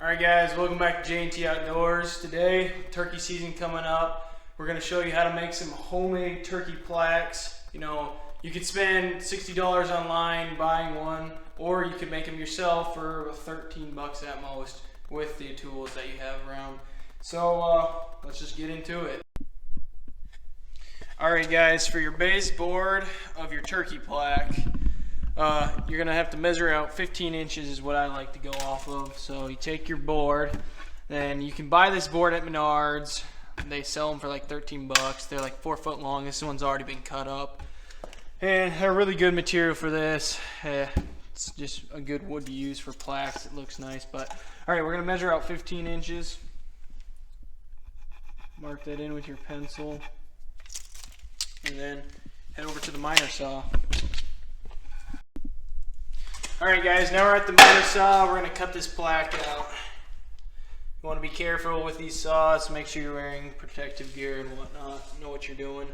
Alright guys, welcome back to J&T Outdoors. Today, turkey season coming up. We're going to show you how to make some homemade turkey plaques. You know, you could spend $60 online buying one, or you could make them yourself for 13 bucks at most with the tools that you have around. So let's just get into it. Alright guys, for your baseboard of your turkey plaque, you're going to have to measure out 15 inches is what I like to go off of. So you take your board, then you can buy this board at Menards. They sell them for like 13 bucks. They're like 4 foot long. This one's already been cut up. And they're really good material for this. It's just a good wood to use for plaques. It looks nice. But alright, we're going to measure out 15 inches. Mark that in with your pencil. And then head over to the miter saw. Alright guys, now we're at the miter saw. We're going to cut this plaque out. You want to be careful with these saws. Make sure you're wearing protective gear and whatnot. Know what you're doing.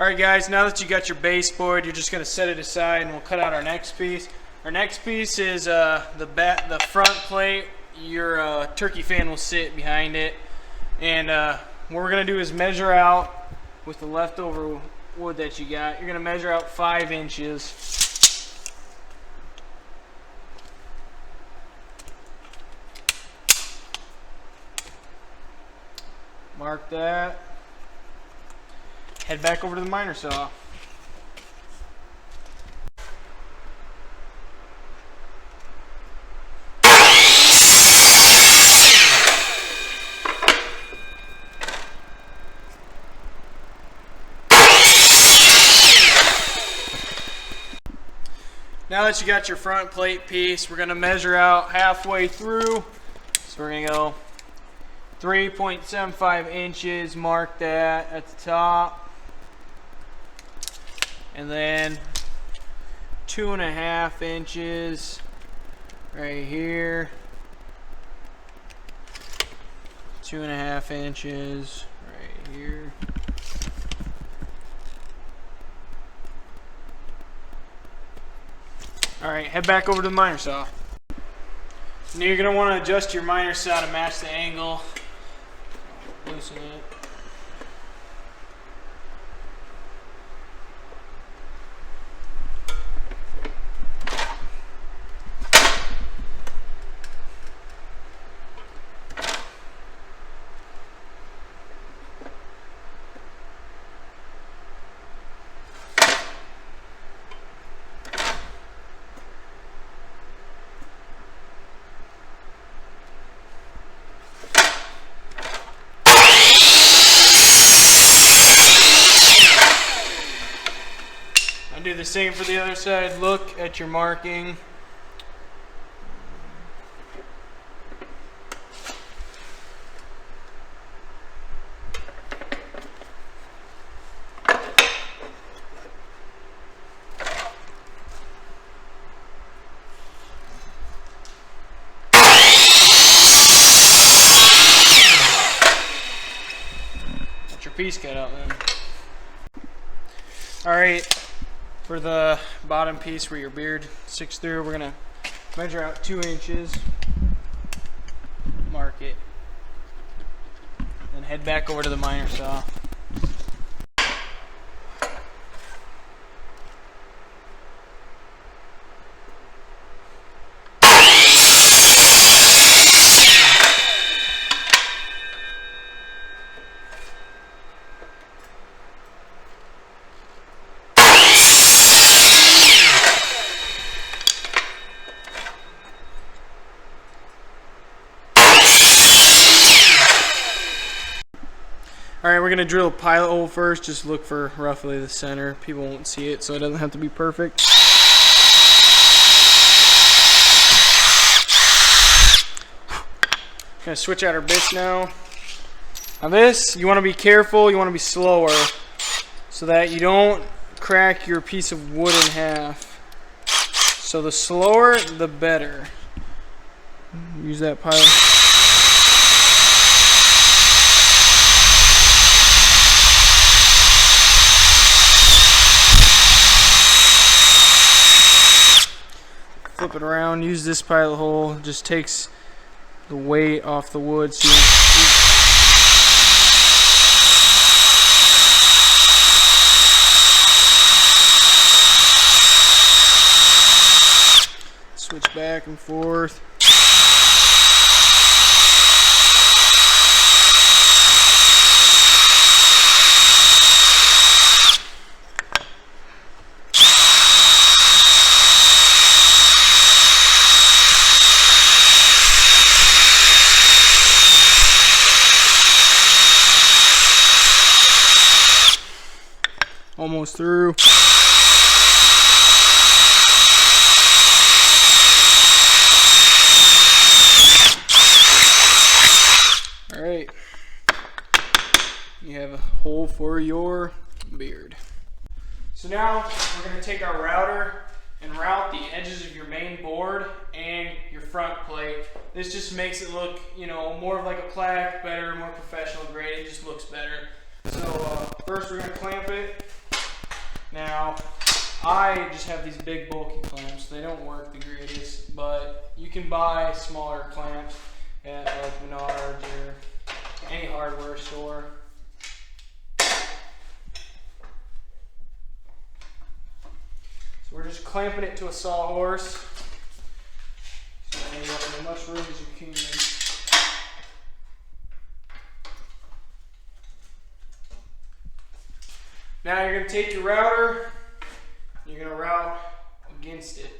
Alright guys, now that you got your baseboard, you're just going to set it aside and we'll cut out our next piece. Our next piece is the front plate. Your turkey fan will sit behind it. And what we're going to do is measure out with the leftover wood that you got. You're going to measure out 5 inches. Mark that. Head back over to the miter saw. Now that you got your front plate piece, we're going to measure out halfway through. So we're going to go 3.75 inches, mark that at the top. And then 2.5 inches right here. 2.5 inches right here. Alright, head back over to the miter saw. Now you're going to want to adjust your miter saw to match the angle. Loosen it. Do the same for the other side. Look at your marking. Get your piece cut out then. Alright. For the bottom piece where your beard sticks through, we're going to measure out 2 inches, mark it, then head back over to the miter saw. Alright, we're going to drill a pilot hole first. Just look for roughly the center. People won't see it, so it doesn't have to be perfect. Going to switch out our bits now. Now this, you want to be careful, you want to be slower so that you don't crack your piece of wood in half. So the slower, the better. Use that pile. Flip it around, use this pilot hole, it just takes the weight off the wood. So switch back and forth. Almost through. All right. You have a hole for your beard. So now we're going to take our router and route the edges of your main board and your front plate. This just makes it look, you know, more of like a plaque, better, more professional grade. It just looks better. So first we're going to clamp it. Now, I just have these big bulky clamps. They don't work the greatest, but you can buy smaller clamps at like Menards or any hardware store. So we're just clamping it to a sawhorse. So you end up in as much room as you can. Now you're going to take your router, you're going to route against it.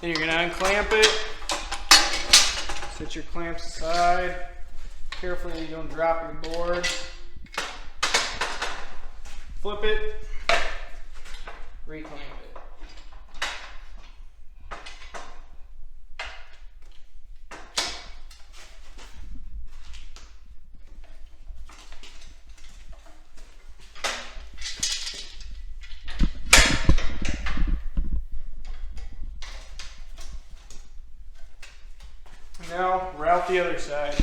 Then you're going to unclamp it, set your clamps aside, carefully you don't drop your board, flip it, reclamp it. Now route the other side.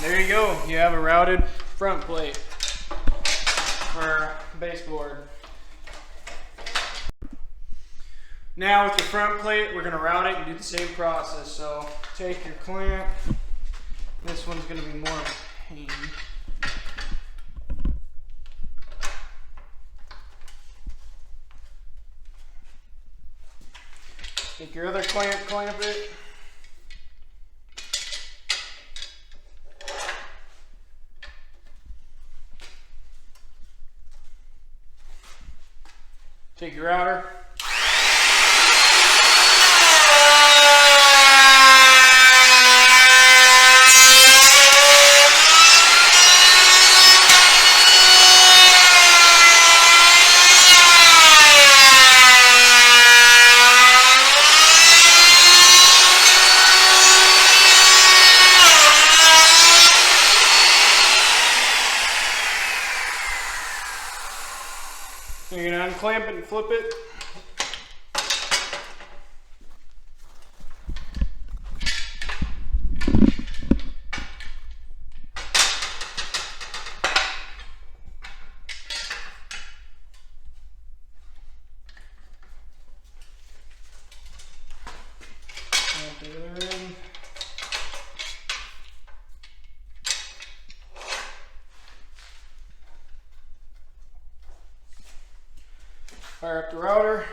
There you go. You have a routed front plate for baseboard. Now with your front plate, we're going to route it and do the same process. So take your clamp. This one's going to be more of a pain. Take your other clamp, clamp it. Take your router. You're going to unclamp it and flip it. Fire up the router.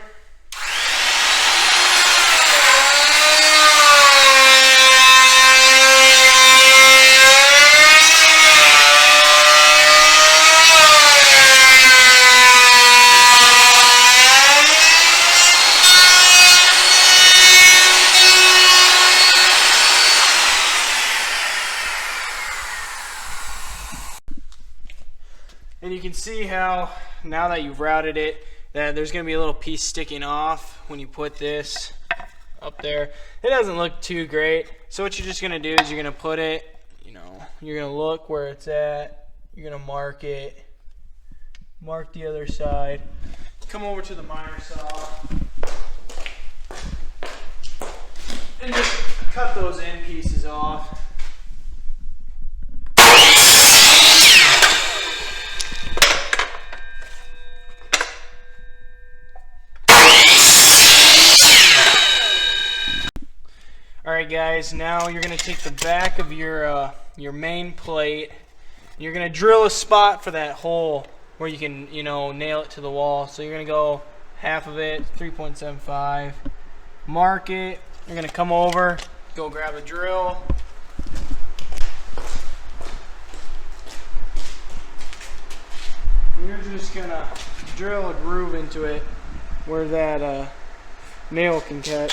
And you can see how, now that you've routed it, that there's going to be a little piece sticking off when you put this up there. It doesn't look too great. So what you're just going to do is you're going to put it, you're going to look where it's at. You're going to mark it. Mark the other side. Come over to the miter saw. And just cut those end pieces off. Alright guys, now you're going to take the back of your main plate. You're going to drill a spot for that hole where you can, nail it to the wall. So you're going to go half of it, 3.75. Mark it. You're going to come over, go grab a drill. And you're just going to drill a groove into it where that nail can catch.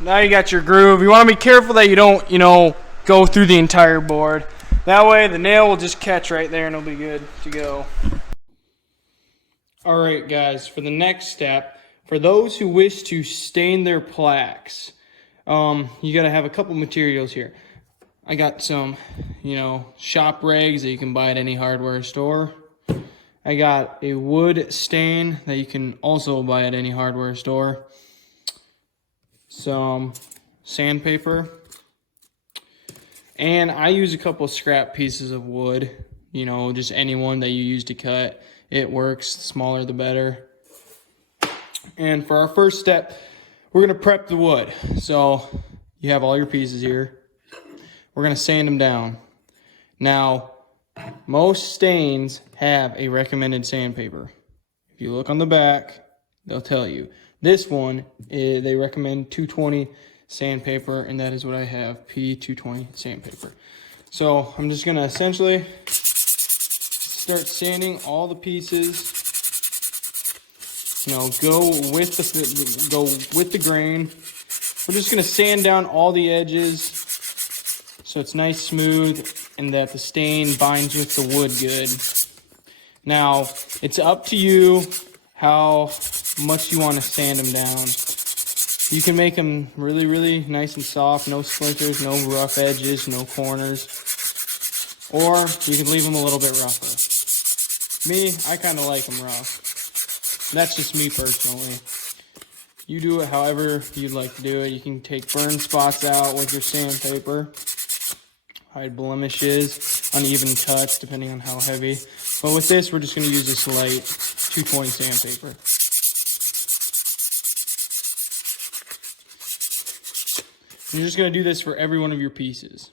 Now you got your groove. You want to be careful that you don't, go through the entire board. That way the nail will just catch right there and it'll be good to go. Alright guys, for the next step, for those who wish to stain their plaques, you got to have a couple materials here. I got some, shop rags that you can buy at any hardware store. I got a wood stain that you can also buy at any hardware store. Some sandpaper, and I use a couple scrap pieces of wood, just any one that you use to cut. It works. The smaller the better. And for our first step, we're going to prep the wood. So you have all your pieces here. We're going to sand them down. Now, most stains have a recommended sandpaper. If you look on the back, they'll tell you. This one, they recommend 220 sandpaper, and that is what I have, P220 sandpaper. So I'm just going to essentially start sanding all the pieces. Go with the grain. We're just going to sand down all the edges so it's nice, smooth, and that the stain binds with the wood good. Now, it's up to you how much you want to sand them down. You can make them really, really nice and soft, no splinters, no rough edges, no corners. Or you can leave them a little bit rougher. Me, I kind of like them rough. That's just me personally. You do it however you'd like to do it. You can take burn spots out with your sandpaper. Hide blemishes, uneven cuts, depending on how heavy. But with this, we're just going to use this light 220 sandpaper. And you're just going to do this for every one of your pieces.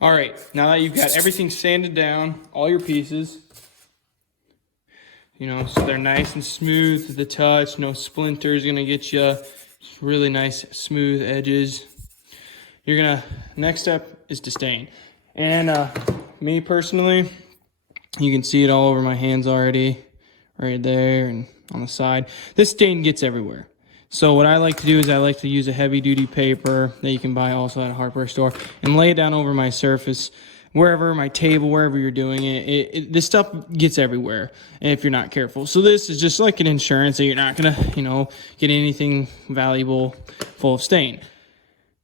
All right, now that you've got everything sanded down, all your pieces, so they're nice and smooth to the touch, no splinters gonna get you, really nice smooth edges. Next step is to stain. And me personally, you can see it all over my hands already, right there and on the side. This stain gets everywhere. So what I like to do is I like to use a heavy duty paper that you can buy also at a hardware store and lay it down over my surface, wherever, my table, wherever you're doing it. This stuff gets everywhere if you're not careful. So this is just like an insurance that you're not gonna, get anything valuable full of stain.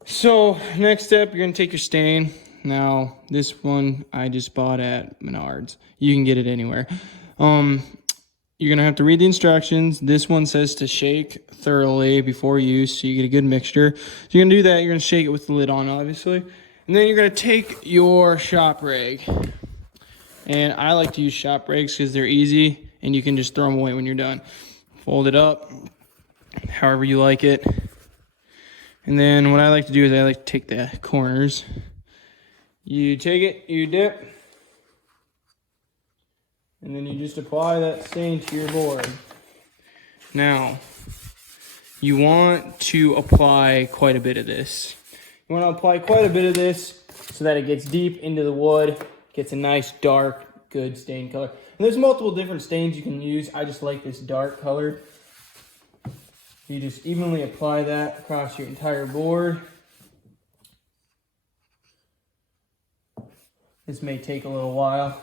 So next step, you're gonna take your stain. Now this one I just bought at Menards. You can get it anywhere. You're gonna have to read the instructions. This one says to shake thoroughly before use so you get a good mixture. So you're gonna do that. You're gonna shake it with the lid on, obviously. And then you're gonna take your shop rag. And I like to use shop rags because they're easy and you can just throw them away when you're done. Fold it up however you like it. And then what I like to do is I like to take the corners. You take it, you dip, and then you just apply that stain to your board. Now, you want to apply quite a bit of this. You want to apply quite a bit of this so that it gets deep into the wood, gets a nice dark, good stain color. And there's multiple different stains you can use. I just like this dark color. You just evenly apply that across your entire board. This may take a little while.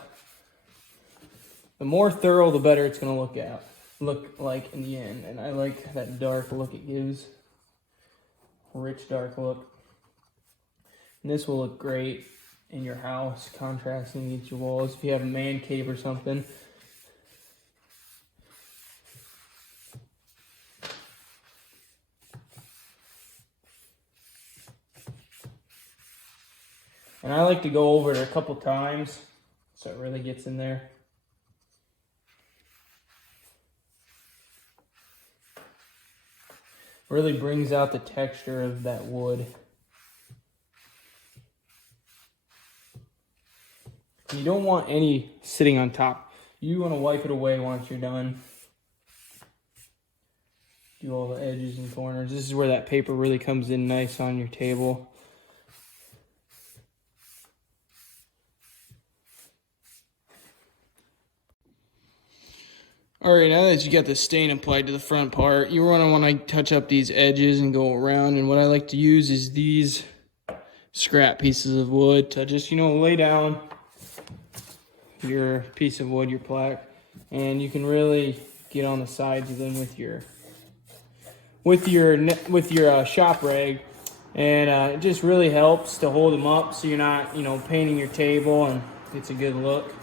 The more thorough, the better it's going to look like in the end. And I like that dark look it gives. Rich, dark look. And this will look great in your house, contrasting against your walls. If you have a man cave or something. And I like to go over it a couple times so it really gets in there. Really brings out the texture of that wood. And you don't want any sitting on top. You want to wipe it away once you're done. Do all the edges and corners. This is where that paper really comes in nice on your table. All right, now that you got the stain applied to the front part, you want to touch up these edges and go around. And what I like to use is these scrap pieces of wood to just, lay down your piece of wood, your plaque, and you can really get on the sides of them with your shop rag, and it just really helps to hold them up so you're not, painting your table, and it's a good look.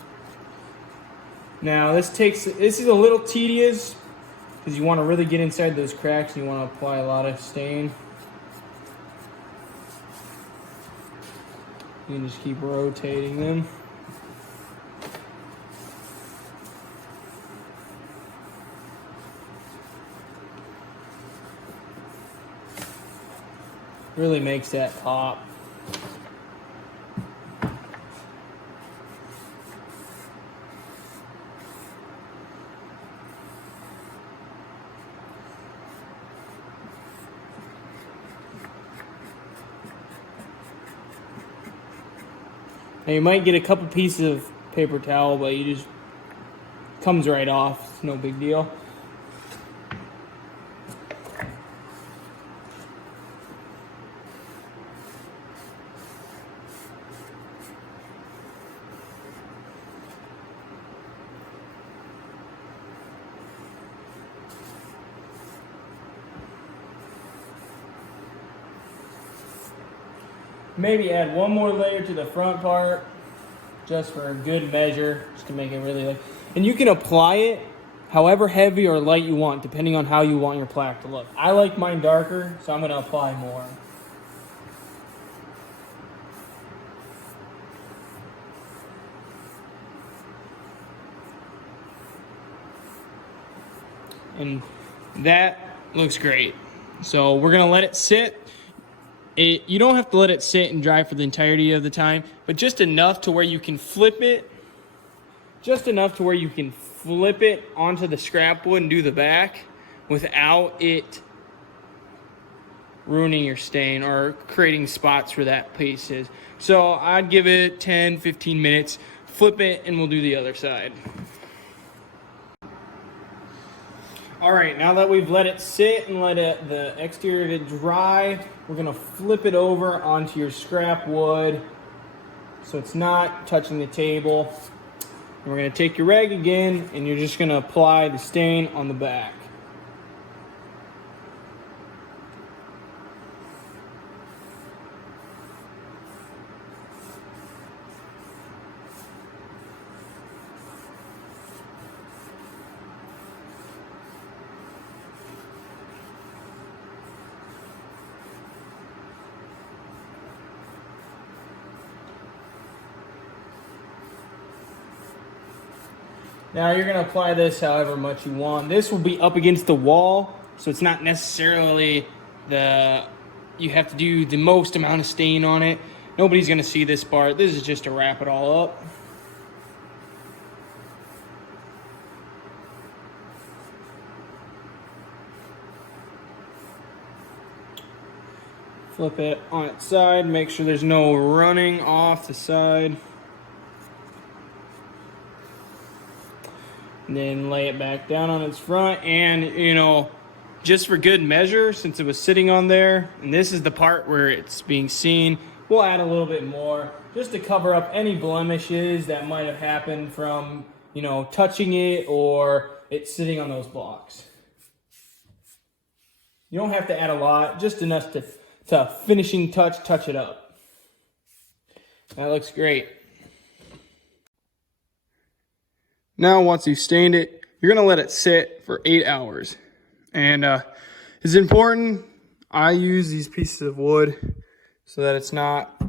Now this is a little tedious because you want to really get inside those cracks and you want to apply a lot of stain. You can just keep rotating them. Really makes that pop. Now you might get a couple pieces of paper towel, but you just comes right off. It's no big deal. Maybe add one more layer to the front part just for a good measure, just to make it really like. And you can apply it however heavy or light you want, depending on how you want your plaque to look. I like mine darker, so I'm going to apply more. And that looks great. So we're going to let it sit. You don't have to let it sit and dry for the entirety of the time, but just enough to where you can flip it. Just enough to where you can flip it onto the scrap wood and do the back without it ruining your stain or creating spots where that piece is. So I'd give it 10-15 minutes, flip it, and we'll do the other side. All right, now that we've let it sit and let the exterior get dry, we're gonna flip it over onto your scrap wood so it's not touching the table. And we're gonna take your rag again, and you're just gonna apply the stain on the back. Now you're gonna apply this however much you want. This will be up against the wall, so it's not necessarily you have to do the most amount of stain on it. Nobody's gonna see this part. This is just to wrap it all up. Flip it on its side, make sure there's no running off the side. And then lay it back down on its front, and you know, just for good measure, since it was sitting on there, and this is the part where it's being seen, we'll add a little bit more just to cover up any blemishes that might have happened from, you know, touching it or it sitting on those blocks. You don't have to add a lot, just enough to finishing touch it up. That looks great. Now, once you've stained it, you're gonna let it sit for 8 hours. And it's important, I use these pieces of wood so that it's not,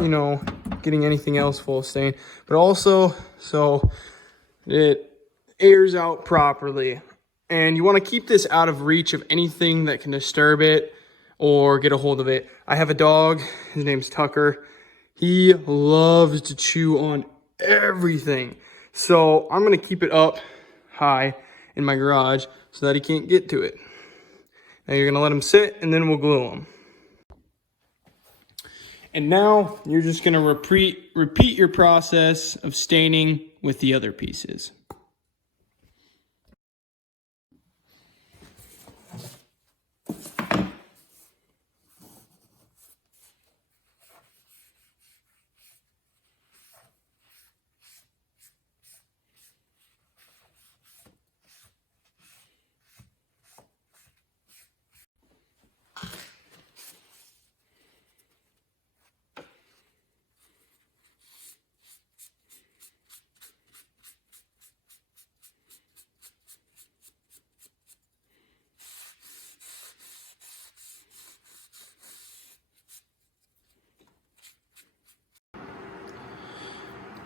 you know, getting anything else full of stain, but also so it airs out properly. And you wanna keep this out of reach of anything that can disturb it or get a hold of it. I have a dog, his name's Tucker. He loves to chew on everything. So I'm gonna keep it up high in my garage so that he can't get to it. Now you're gonna let him sit, and then we'll glue him. And now you're just gonna repeat your process of staining with the other pieces.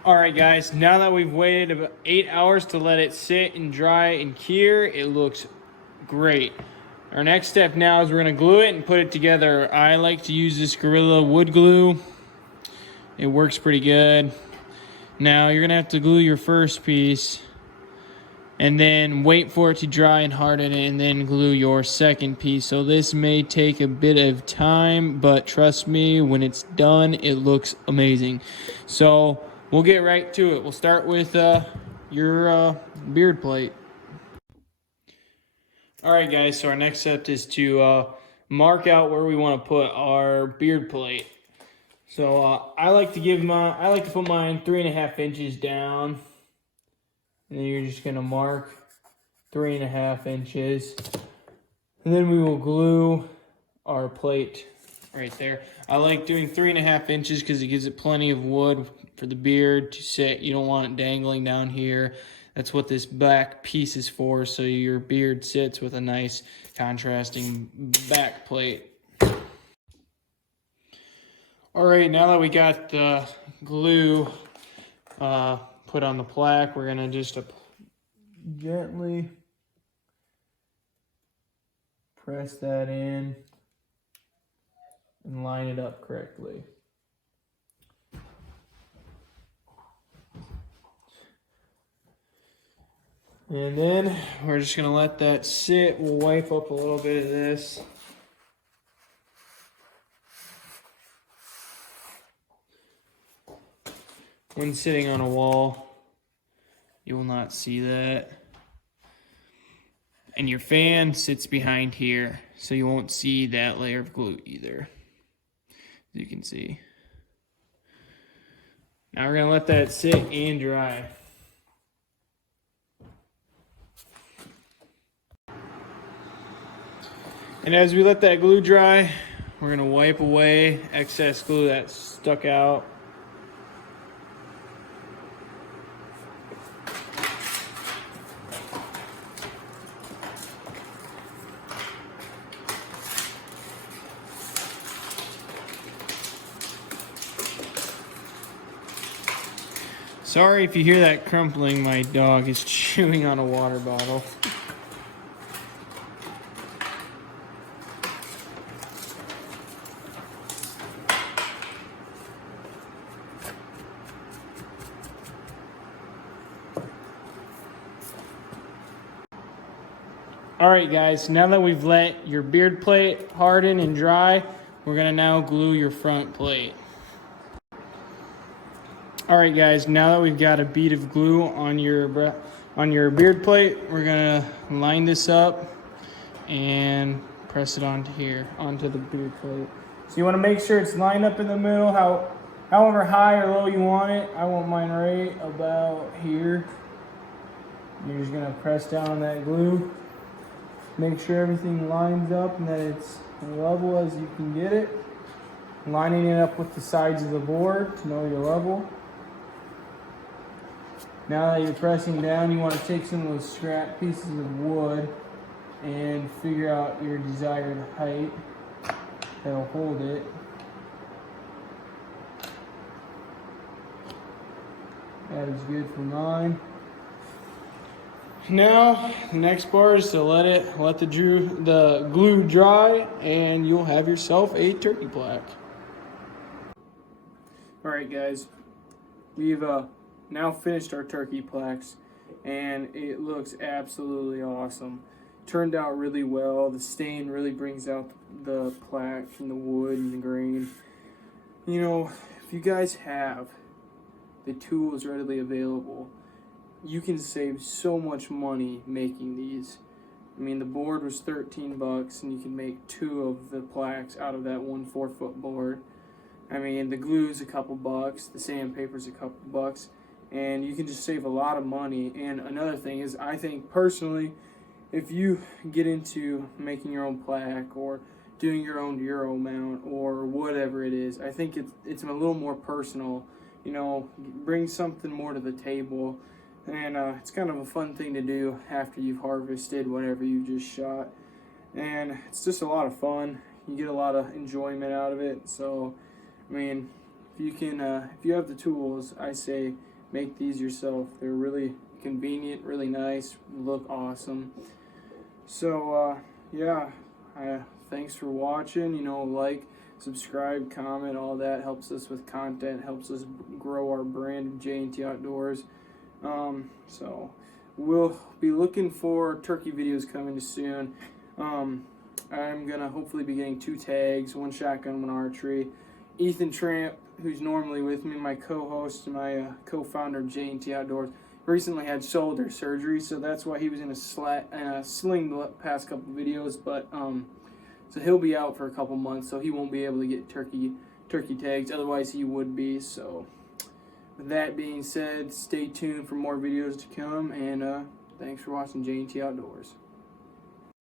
All right, guys, now that we've waited about 8 hours to let it sit and dry and cure, it looks great. Our next step now is we're gonna glue it and put it together. I like to use this Gorilla wood glue. It works pretty good. Now you're gonna have to glue your first piece and then wait for it to dry and harden it, and then glue your second piece. So this may take a bit of time, but trust me, when it's done, it looks amazing. So we'll get right to it. We'll start with your beard plate. All right, guys, so our next step is to mark out where we want to put our beard plate. So I like to put mine 3.5 inches down. And then you're just gonna mark 3.5 inches. And then we will glue our plate right there. I like doing 3.5 inches because it gives it plenty of wood for the beard to sit. You don't want it dangling down here. That's what this back piece is for, so your beard sits with a nice contrasting back plate. All right, now that we got the glue put on the plaque, we're gonna just gently press that in. and line it up correctly. And then we're just gonna let that sit. We'll wipe up a little bit of this. When sitting on a wall, you will not see that. And your fan sits behind here, so you won't see that layer of glue either, as you can see. Now we're gonna let that sit and dry. And as we let that glue dry, we're gonna wipe away excess glue that's stuck out. Sorry if you hear that crumpling, my dog is chewing on a water bottle. Alright guys, now that we've let your beard plate harden and dry, we're going to now glue your front plate. Alright guys, now that we've got a bead of glue on your beard plate, we're going to line this up and press it onto here, onto the beard plate. So you want to make sure it's lined up in the middle, however high or low you want it. I want mine right about here. You're just going to press down on that glue. Make sure everything lines up and that it's level as you can get it. Lining it up with the sides of the board to know your level. Now that you're pressing down, you want to take some of those scrap pieces of wood and figure out your desired height that'll hold it. That is good for mine. Now, the next part is to let the glue dry, and you'll have yourself a turkey plaque. Alright guys, we've now finished our turkey plaques, and it looks absolutely awesome. Turned out really well. The stain really brings out the plaque and the wood and the grain. You know, if you guys have the tools readily available, you can save so much money making these. I mean, the board was 13 bucks and you can make 2 of the plaques out of that one 4-foot board. I mean, the glue's a couple bucks, the sandpaper's a couple bucks, and you can just save a lot of money. And another thing is, I think personally, if you get into making your own plaque or doing your own Euro mount or whatever it is, I think it's a little more personal. You know, bring something more to the table. And it's kind of a fun thing to do after you've harvested whatever you just shot. And it's just a lot of fun. You get a lot of enjoyment out of it. So, I mean, if you have the tools, I say make these yourself. They're really convenient, really nice, look awesome. So, yeah, thanks for watching. You know, like, subscribe, comment, all that helps us with content, helps us grow our brand of J&T Outdoors. So we'll be looking for turkey videos coming soon. I'm gonna hopefully be getting 2 tags, 1 shotgun, 1 archery. Ethan Tramp, who's normally with me, my co-host, my co-founder of J&T Outdoors, recently had shoulder surgery, so that's why he was in a sling the past couple videos. But so he'll be out for a couple months, so he won't be able to get turkey tags. Otherwise, he would be. So. With that being said, stay tuned for more videos to come, and thanks for watching J&T Outdoors.